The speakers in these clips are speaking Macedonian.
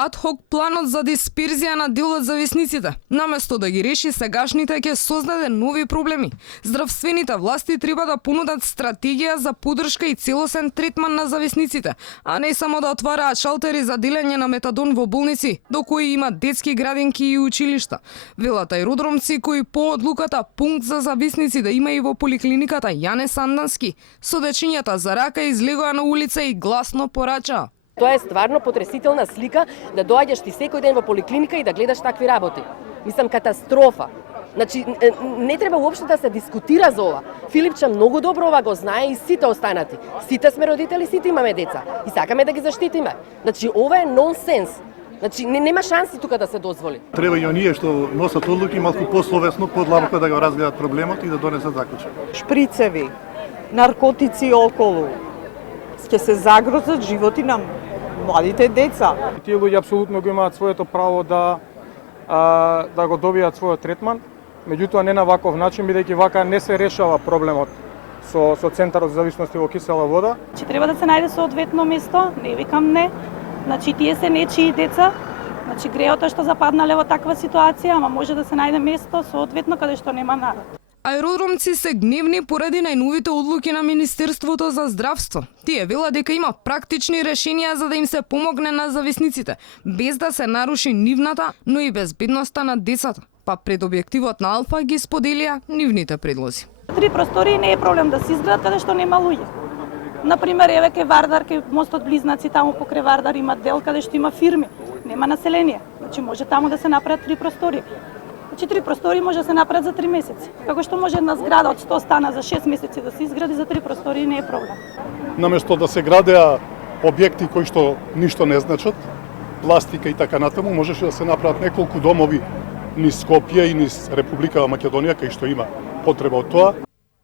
Адхок планот за дисперзија на дел од зависниците, наместо да ги реши сегашните, ќе создаде нови проблеми. Здравствените власти треба да понудат стратегија за поддршка и целосен третман на зависниците, а не само да отвараат шалтери за делење на метадон во болници, до кои има детски градинки и училишта. Велат аеродромци кои по одлуката пункт за зависници да има и во поликлиниката Јане Сандански, содечињата за рака излегоа на улица и гласно порачаа. Тоа е стварно потресителна слика да доаѓаш ти секој ден во поликлиника и да гледаш такви работи. Мислам, катастрофа. Значи, не треба уопште да се дискутира за ова. Филипче многу добро ова го знае и сите останати. Сите сме родители, сите имаме деца и сакаме да ги заштитиме. Значи, ова е нонсенс. Значи, нема шанси тука да се дозволи. Треба и оние што носат одлуки малку пословесно, подлабоко да го разгледат проблемот и да донесат заклучок. Шприцеви, наркотици околу, ќе се загрозат животи на младите деца. Тие луѓе апсолутно го имаат своето право да го добијат својот третман, меѓутоа не на ваков начин, бидејќи вака не се решава проблемот со Центарот за зависности во кисела вода. Че треба да се најде соодветно место, не викам не. Значи тие се нечии деца. Значи греото што западнале во таква ситуација, ама може да се најде место соодветно каде што нема народ. Аеродромци се гневни поради најновите одлуки на Министерството за здравство. Тие велат дека има практични решенија за да им се помогне на зависниците, без да се наруши нивната, но и безбедноста на децата. Па пред објективот на Алфа ги споделија нивните предлози. 3 простории не е проблем да се изградат каде што нема луѓе. Например, еве ке Вардар, ке мостот Близнаци, таму покрај Вардар има дел каде што има фирми, нема население. Значи може таму да се направат 3 простории. Значи 3 простории може да се направат за 3 месеци. Како што може една зграда од 100 стана за 6 месеци да се изгради, за 3 простории не е проблем. Наместо да се градеа објекти кои што ништо не значат, пластика и така натаму, можеше да се направат неколку домови низ Скопје и низ Република Македонија, кај што има потреба од тоа.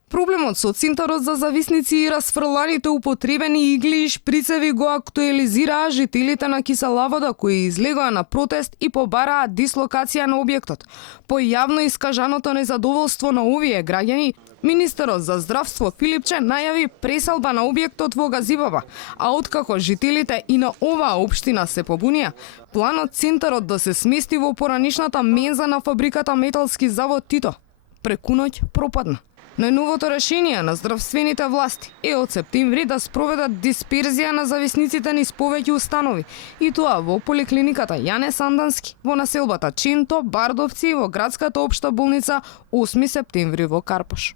Проблемот со Центарот за зависници и расфрланите употребени игли и шприцеви го актуализираа жителите на Кисела вода кои излегоа на протест и побараа дислокација на објектот. По јавно искажаното незадоволство на овие граѓани, Министерот за здравство Филипче најави преселба на објектот во Газибаба, а откако жителите и на оваа општина се побунија, планот Центарот да се смести во поранишната менза на фабриката Металски завод Тито преку ноќ пропадна. Најновото решение на здравствените власти е од септември да спроведат дисперзија на зависниците низ повеќе установи, и тоа во поликлиниката Јане Сандански, во населбата Чинто, Бардовци и во градската општа болница 8 септември во Карпош.